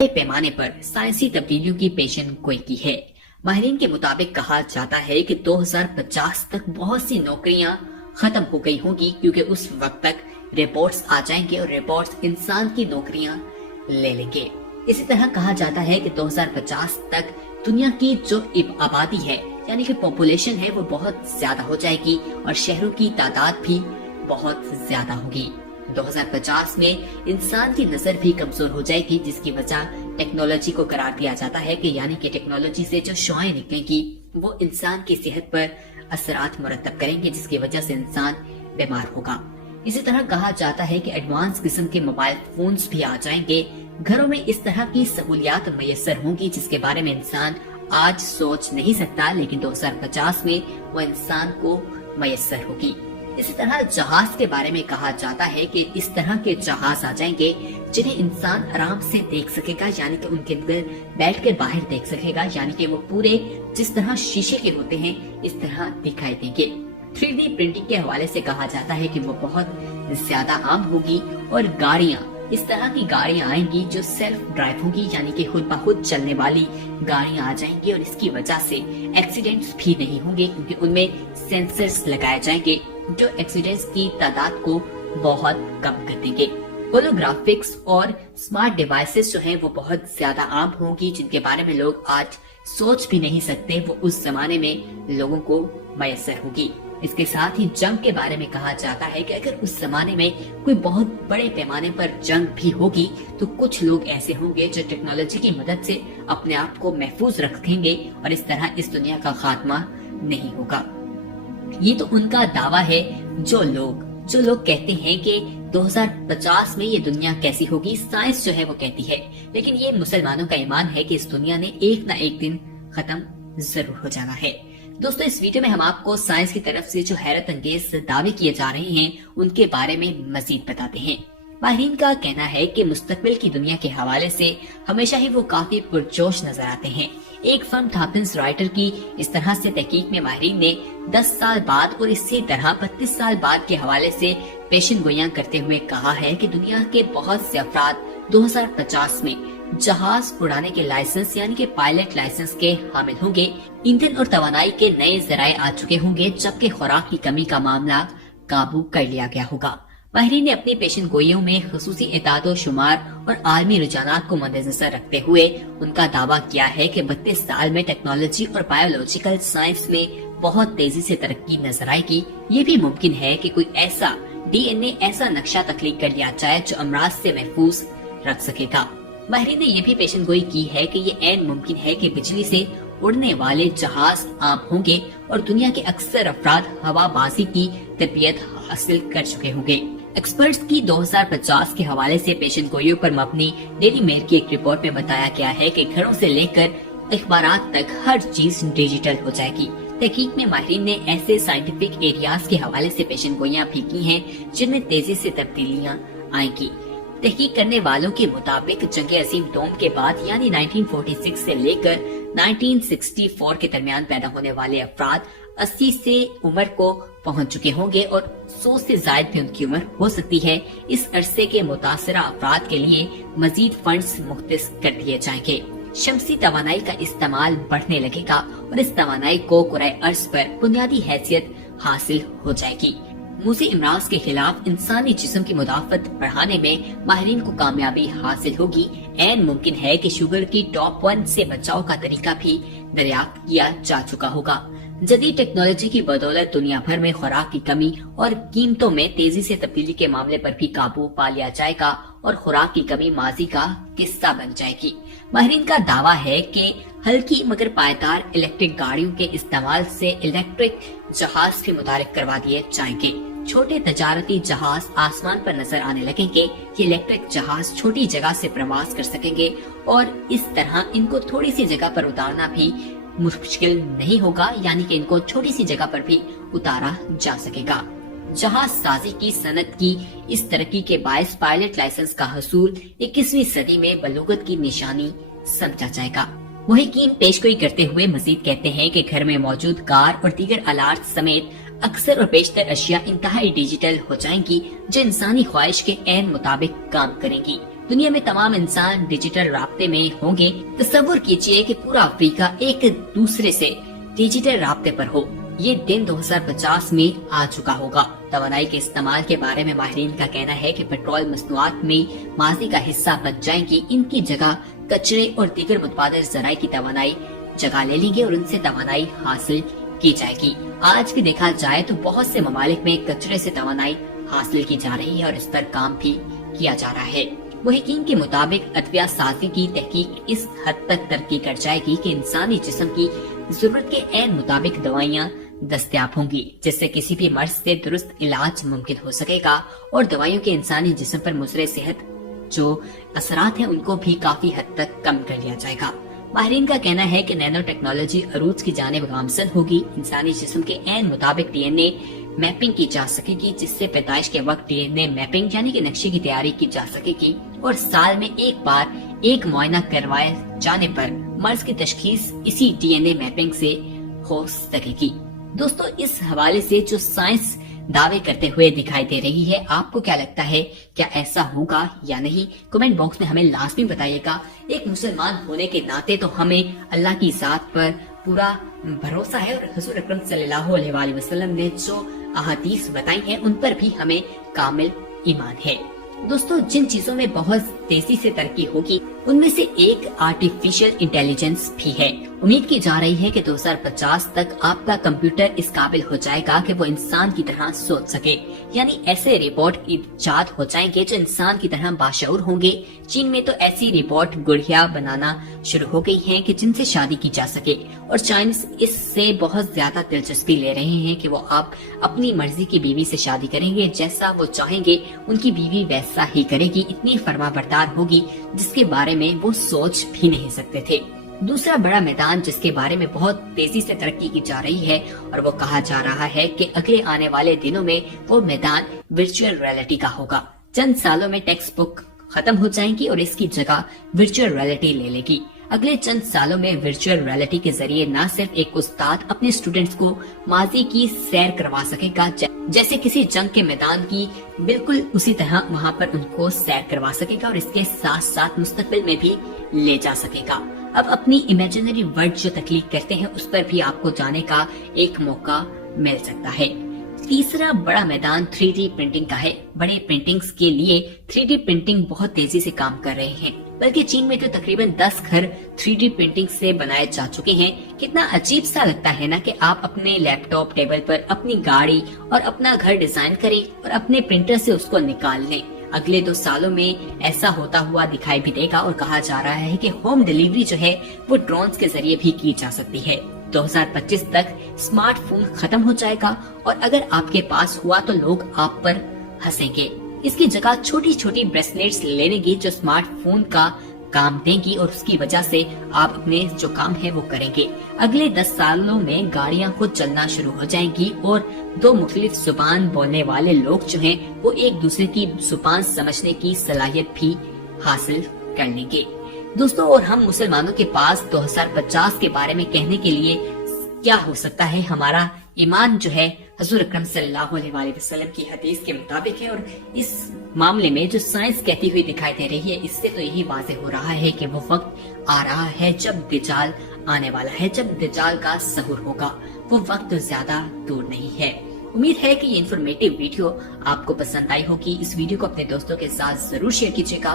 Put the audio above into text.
बड़े पैमाने पर साइंसी तब्दीलियों की पेशन गोई की है। माहिरीन के मुताबिक कहा जाता है कि 2050 तक बहुत सी नौकरियां खत्म हो गई होंगी, क्योंकि उस वक्त तक रिपोर्ट्स आ जाएंगे और रिपोर्ट्स इंसान की नौकरियां ले लेंगे। इसी तरह कहा जाता है कि 2050 तक दुनिया की जो आबादी है यानी कि पॉपुलेशन है वो बहुत ज्यादा हो जाएगी और शहरों की तादाद भी बहुत ज्यादा होगी। 2050 में इंसान की नजर भी कमजोर हो जाएगी, जिसकी वजह टेक्नोलॉजी को करार दिया जाता है कि यानी कि टेक्नोलॉजी से जो शुआएं निकलेंगी वो इंसान की सेहत पर असरात मुरतब करेंगे, जिसकी वजह से इंसान बीमार होगा। इसी तरह कहा जाता है कि एडवांस किस्म के मोबाइल फोन्स भी आ जाएंगे। घरों में इस तरह की सहूलियात मैसर होंगी जिसके बारे में इंसान आज सोच नहीं सकता, लेकिन 2050 में वो इंसान को मैसर होगी। इसी तरह जहाज के बारे में कहा जाता है कि इस तरह के जहाज आ जाएंगे जिन्हें इंसान आराम से देख सकेगा, यानी कि उनके अंदर बैठकर बाहर देख सकेगा, यानी कि वो पूरे जिस तरह शीशे के होते हैं इस तरह दिखाई देंगे। 3D प्रिंटिंग के हवाले से कहा जाता है कि वो बहुत ज्यादा आम होगी और गाड़ियाँ, इस तरह की गाड़ियाँ आएंगी जो सेल्फ ड्राइव होगी, यानी कि खुद ब खुद चलने वाली गाड़ियाँ आ जाएंगी और इसकी वजह से एक्सीडेंट्स भी नहीं होंगे, क्योंकि उनमें सेंसर्स लगाए जाएंगे जो एक्सीडेंट्स की तादाद को बहुत कम कर देंगे। होलोग्राफिक्स और स्मार्ट डिवाइसेस जो हैं वो बहुत ज्यादा आम होंगी, जिनके बारे में लोग आज सोच भी नहीं सकते, वो उस जमाने में लोगों को मैसर होगी। इसके साथ ही जंग के बारे में कहा जाता है कि अगर उस जमाने में कोई बहुत बड़े पैमाने पर जंग भी होगी तो कुछ लोग ऐसे होंगे जो टेक्नोलॉजी की मदद से अपने आप को महफूज रखेंगे और इस तरह इस दुनिया का खात्मा नहीं होगा। ये तो उनका दावा है। जो लोग कहते हैं कि 2050 में ये दुनिया कैसी होगी, साइंस जो है वो कहती है, लेकिन ये मुसलमानों का ईमान है कि इस दुनिया ने एक ना एक दिन खत्म जरूर हो जाना है। दोस्तों, इस वीडियो में हम आपको साइंस की तरफ से जो हैरत अंगेज दावे किए जा रहे हैं उनके बारे में मजीद बताते हैं। माहिरीन का कहना है कि मुस्तकबिल की दुनिया के हवाले से हमेशा ही वो काफी पुरजोश नजर आते हैं। एक फर्म थॉमसन राइटर की इस तरह से तहकीक में माहिरीन ने 10 साल बाद और इसी तरह 32 साल बाद के हवाले से पेशन गोइयां करते हुए कहा है कि दुनिया के बहुत से अफराद 2050 में जहाज उड़ाने के लाइसेंस यानी कि पायलट लाइसेंस के हामिल होंगे। ईंधन और तवानाई के नए जराए आ चुके होंगे, जबकि खुराक की कमी का मामला काबू कर लिया गया होगा। माहिरीन ने अपनी पेशन गोइयों में खसूसी एतादो शुमार और आलमी रुझानात को मद्देनजर रखते हुए उनका दावा किया है कि 32 साल में टेक्नोलॉजी और बायोलॉजिकल साइंस में बहुत तेजी से तरक्की नजर आएगी। ये भी मुमकिन है कि कोई ऐसा DNA ऐसा नक्शा तख्लीक कर लिया जाए जो अमराज से महफूज रख सकेगा। माहिरीन ने यह भी पेशन गोई की है कि ये ऐन मुमकिन है कि बिजली से उड़ने वाले जहाज आम होंगे और दुनिया के अक्सर अफराद हवाबाजी की तरबियत हासिल कर चुके होंगे। एक्सपर्ट्स की 2050 के हवाले से पेशन गोइयों पर मबनी डेली मेल की एक रिपोर्ट में बताया गया है कि घरों से लेकर अखबारात तक हर चीज डिजिटल हो जाएगी। तहकीक में माहिरीन ने ऐसे साइंटिफिक एरियाज के हवाले से पेशन गोइयां भी की हैं जिनमें तेजी से तब्दीलियां आएंगी। तहकीक करने वालों के मुताबिक जंग अजीम डोम के बाद यानी 1946 से लेकर 1964 के दरमियान पैदा होने वाले अफराद 80 से उम्र को पहुंच चुके होंगे और 100 से ज्यादा भी उनकी उम्र हो सकती है। इस अरसे के मुतासरा अफराद के लिए मजीद फंड्स मुख्तस कर दिए जाएंगे। शमसी तवानाई का इस्तेमाल बढ़ने लगेगा और इस तवानाई को कुराए अर्ज पर बुनियादी हैसियत हासिल हो जाएगी। मूसी इमराज के खिलाफ इंसानी जिस्म की मुदाफत बढ़ाने में माहिरीन को कामयाबी हासिल होगी। ऐन मुमकिन है कि शुगर की टॉप 1 से बचाव का तरीका भी दरियाफ्त किया जा चुका होगा। जदीद टेक्नोलॉजी की बदौलत दुनिया भर में खुराक की कमी और कीमतों में तेजी से तब्दीली के मामले पर भी काबू पा लिया जाएगा और खुराक की कमी माजी का किस्सा बन जाएगी। माहिरीन का दावा है कि हल्की मगर पायदार इलेक्ट्रिक गाड़ियों के इस्तेमाल से इलेक्ट्रिक जहाज भी मुतारिफ करवा दिए जाएंगे। छोटे तजारती जहाज आसमान पर नजर आने लगेंगे। ये इलेक्ट्रिक जहाज छोटी जगह से प्रवास कर सकेंगे और इस तरह इनको थोड़ी सी जगह पर उतारना भी मुश्किल नहीं होगा, यानी कि इनको छोटी सी जगह पर भी उतारा जा सकेगा। जहाज साजी की सनत की इस तरक्की के बायस पायलट लाइसेंस का हसूल 21वीं सदी में बलूगत की निशानी समझा जाएगा। मुहिकीन पेशगोई करते हुए मजीद कहते हैं कि घर में मौजूद कार और दीगर आलात समेत अक्सर और बेशतर अशिया इंतहाई डिजिटल हो जाएंगी जो इंसानी ख्वाहिश के ऐन मुताबिक काम करेंगी। दुनिया में तमाम इंसान डिजिटल राब्ते में होंगे। तस्वुर कीजिए कि पूरा अफ्रीका एक दूसरे से डिजिटल राब्ते पर हो। ये दिन 2050 में आ चुका होगा। तवानाई के इस्तेमाल के बारे में माहिरीन का कहना है कि पेट्रोल मसनूआत में माजी का हिस्सा बन जाएंगी। इनकी जगह कचरे और दीगर मुतबादिल ज़राए की तवानाई जगह ले लेंगे और उनसे तवानाई हासिल की जाएगी। आज भी देखा जाए तो बहुत से ममालिक में कचरे से तवानाई हासिल की जा रही है और इस पर काम भी किया जा रहा है। मुहिकीन के मुताबिक अदविया साजी की तहकीक इस हद तक तरक्की कर जाएगी कि इंसानी जिस्म की जरूरत के ऐन मुताबिक दवाइयाँ दस्तयाब होंगी, जिससे किसी भी मर्ज से दुरुस्त इलाज मुमकिन हो सकेगा और दवाइयों के इंसानी जिस्म पर मुज़र सेहत जो असरात हैं उनको भी काफी हद तक कम कर लिया जाएगा। माहिरीन का कहना है कि नैनो टेक्नोलॉजी अरूज की जानिब गामजन होगी। इंसानी जिस्म के ऐन मुताबिक डीएनए मैपिंग की जा सकेगी, जिससे पैदाइश के वक्त डीएनए मैपिंग यानी कि नक्शे की तैयारी की जा सकेगी और साल में एक बार एक मुआयना करवाए जाने पर मर्ज की तशखीस इसी डीएनए मैपिंग से हो सकेगी। दोस्तों, इस हवाले से जो साइंस दावे करते हुए दिखाई दे रही है, आपको क्या लगता है, क्या ऐसा होगा या नहीं? कमेंट बॉक्स में हमें लाजमी बताइएगा। एक मुसलमान होने के नाते तो हमें अल्लाह की ज़ात पर पूरा भरोसा है और हुजूर अकरम सल्लल्लाहु अलैहि वसल्लम ने जो अहादीस बताई हैं उन पर भी हमें कामिल ईमान है। दोस्तों, जिन चीजों में बहुत तेजी से तरक्की होगी उनमें से एक आर्टिफिशियल इंटेलिजेंस भी है। उम्मीद की जा रही है कि 2050 तक आपका कंप्यूटर इस काबिल हो जाएगा कि वो इंसान की तरह सोच सके, यानी ऐसे रोबोट इजाद हो जाएंगे जो इंसान की तरह बाशऊर होंगे। चीन में तो ऐसी रोबोट गुड़िया बनाना शुरू हो गई हैं कि जिनसे शादी की जा सके और चाइनीज इससे बहुत ज्यादा दिलचस्पी ले रहे हैं कि वो आप अपनी मर्जी की बीवी से शादी करेंगे, जैसा वो चाहेंगे उनकी बीवी वैसा ही करेगी। इतनी फरमाबरदार होगी जिसके बारे में वो सोच भी नहीं सकते थे। दूसरा बड़ा मैदान जिसके बारे में बहुत तेजी से तरक्की की जा रही है और वो कहा जा रहा है कि अगले आने वाले दिनों में वो मैदान वर्चुअल रियलिटी का होगा। चंद सालों में टेक्स्ट बुक खत्म हो जाएंगी और इसकी जगह वर्चुअल रियलिटी ले लेगी। अगले चंद सालों में वर्चुअल रियलिटी के जरिए न सिर्फ एक उस्ताद अपने स्टूडेंट्स को माजी की सैर करवा सकेगा, जैसे किसी जंग के मैदान की बिल्कुल उसी तरह वहाँ पर उनको सैर करवा सकेगा और इसके साथ साथ मुस्तकबिल में भी ले जा सकेगा। अब अपनी इमेजिनरी वर्ल्ड जो तख्लीक करते हैं उस पर भी आपको जाने का एक मौका मिल सकता है। तीसरा बड़ा मैदान 3D प्रिंटिंग का है। बड़े प्रिंटिंग्स के लिए 3D प्रिंटिंग बहुत तेजी से काम कर रहे हैं, बल्कि चीन में तो तकरीबन 10 घर 3D प्रिंटिंग से बनाए जा चुके हैं। कितना अजीब सा लगता है ना कि आप अपने लैपटॉप टेबल पर अपनी गाड़ी और अपना घर डिजाइन करें और अपने प्रिंटर से उसको निकाल लें। अगले 2 सालों में ऐसा होता हुआ दिखाई भी देगा और कहा जा रहा है कि होम डिलीवरी जो है वो ड्रोन्स के जरिए भी की जा सकती है। 2025 तक स्मार्टफोन खत्म हो जाएगा और अगर आपके पास हुआ तो लोग आप पर हंसेंगे। इसकी जगह छोटी छोटी ब्रेसलेट्स ले लेंगी जो स्मार्टफोन का काम देंगी और उसकी वजह से आप अपने जो काम है वो करेंगे। अगले 10 सालों में गाड़ियां खुद चलना शुरू हो जाएंगी और 2 मुख्तलिफ जुबान बोलने वाले लोग जो हैं वो एक दूसरे की जुबान समझने की सलाहियत भी हासिल कर लेंगे। दोस्तों, और हम मुसलमानों के पास 2050 के बारे में कहने के लिए क्या हो सकता है? हमारा ईमान जो है हुजूर अकरम सल्लल्लाहु अलैहि वसल्लम की हदीस के मुताबिक है और इस मामले में जो साइंस कहती हुई दिखाई दे रही है, इससे तो यही वाज़ेह हो रहा है कि वो वक्त आ रहा है जब दज्जाल आने वाला है, जब दज्जाल का ज़हूर होगा। वो वक्त ज्यादा दूर नहीं है। उम्मीद है कि ये इन्फॉर्मेटिव वीडियो आपको पसंद आई होगी। इस वीडियो को अपने दोस्तों के साथ जरूर शेयर कीजिएगा।